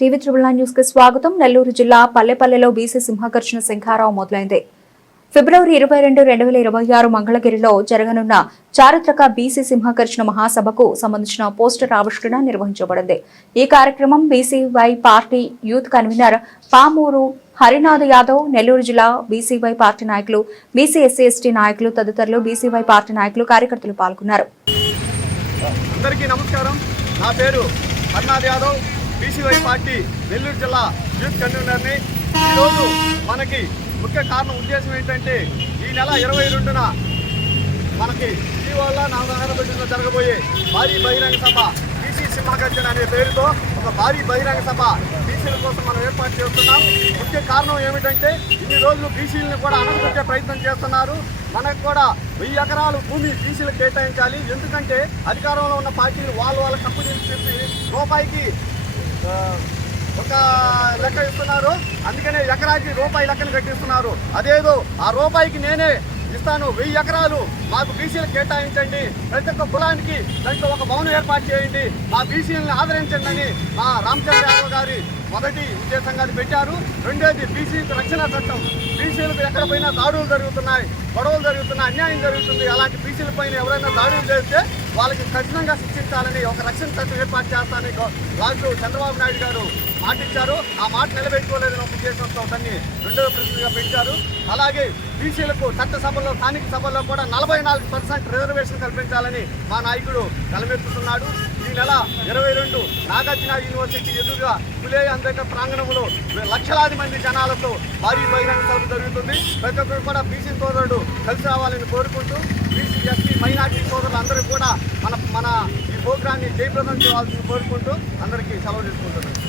TV triple news కి స్వాగతం. నెల్లూరు జిల్లా పల్లెపల్లెలో బీసీ సింహగర్జన శంఖారావు మొదలైంది. ఫిబ్రవరి 22, 2026 మంగళగిరిలో జరగనున్న చారిత్రక బీసీ సింహగర్జన మహాసభకు సంబంధించిన పోస్టర్ ఆవిష్కరణ నిర్వహించబడింది. ఈ కార్యక్రమం BCY party youth convener Pamuru Harinath Yadav, Nellore జిల్లా బీసీవై పార్టీ నాయకులు, బీసీ ఎస్సీ ఎస్టీ నాయకులు తదితరులు బీసీవై పార్టీ నాయకులు, కార్యకర్తలు పాల్గొన్నారు. అందరికీ నమస్కారం. నా పేరు హరినాథ్ యాదవ్, బీసీవై పార్టీ నెల్లూరు జిల్లా యూత్ కన్వీనర్ని. ఈరోజు మనకి ముఖ్య కారణం ఉద్దేశం ఏంటంటే ఈ నెల 22న మనకి ఇటీవల నాగనబెట్టిలో జరగబోయే భారీ బహిరంగ సభ బీసీ సింహగర్జన అనే పేరుతో ఒక భారీ బహిరంగ సభ బీసీల కోసం మనం ఏర్పాటు చేస్తున్నాం. ముఖ్య కారణం ఏమిటంటే ఇన్ని రోజులు బీసీలను కూడా అణగదొక్కే ప్రయత్నం చేస్తున్నారు. మనకు కూడా 1000 ఎకరాలు భూమి బీసీలకు కేటాయించాలి. ఎందుకంటే అధికారంలో ఉన్న పార్టీలు వాళ్ళ కప్పు చేసి రూపాయికి ఒక లెక్క ఇస్తున్నారు. అందుకనే ఎకరాకి రూపాయి లెక్కను కట్టిస్తున్నారు. అదేదో ఆ రూపాయికి నేనే ఇస్తాను, 1000 ఎకరాలు మాకు బీసీలకు కేటాయించండి, ప్రతి ఒక్క కులానికి దాంట్లో ఒక భవనం ఏర్పాటు చేయండి, మా బీసీలను ఆదరించండి అని మా రామచంద్రరావు గారి మొదటి ఉద్దేశంగా పెట్టారు. రెండోది బీసీలకు రక్షణ చట్టం. బీసీలకు ఎక్కడ పోయినా దాడులు జరుగుతున్నాయి, గొడవలు జరుగుతున్నాయి, అన్యాయం జరుగుతుంది. అలాంటి బీసీల పైన ఎవరైనా దాడులు చేస్తే వాళ్ళకి కఠినంగా శిక్షించాలని ఒక రక్షణ చట్టం ఏర్పాటు చేస్తానని రాజు చంద్రబాబు నాయుడు గారు మాట ఇచ్చారు. ఆ మాట నిలబెట్టుకోలేదని ఒక ఉద్దేశంతో దాన్ని రెండవ ప్రతినిధిగా పెంచారు. అలాగే బీసీలకు చట్టసభల్లో, స్థానిక సభల్లో కూడా 44% రిజర్వేషన్ కల్పించాలని మా నాయకుడు కలమెత్తుతున్నాడు. ఈ నెల 22 నాగార్జున యూనివర్సిటీ ఎదురుగా పులే అంబేద్కర్ ప్రాంగణంలో లక్షలాది మంది జనాలతో భారీ బహిరంగ సభ జరుగుతుంది. ప్రతి ఒక్కరు కూడా బీసీ సోదరుడు కలిసి రావాలని కోరుకుంటూ బీసీ ఎస్సీ మైనార్టీ సోదరులు అందరూ కూడా మన ఈ ప్రోగ్రాన్ని జయప్రదం చేయాల్సింది కోరుకుంటూ అందరికీ సెలవు తీసుకుంటున్నాను.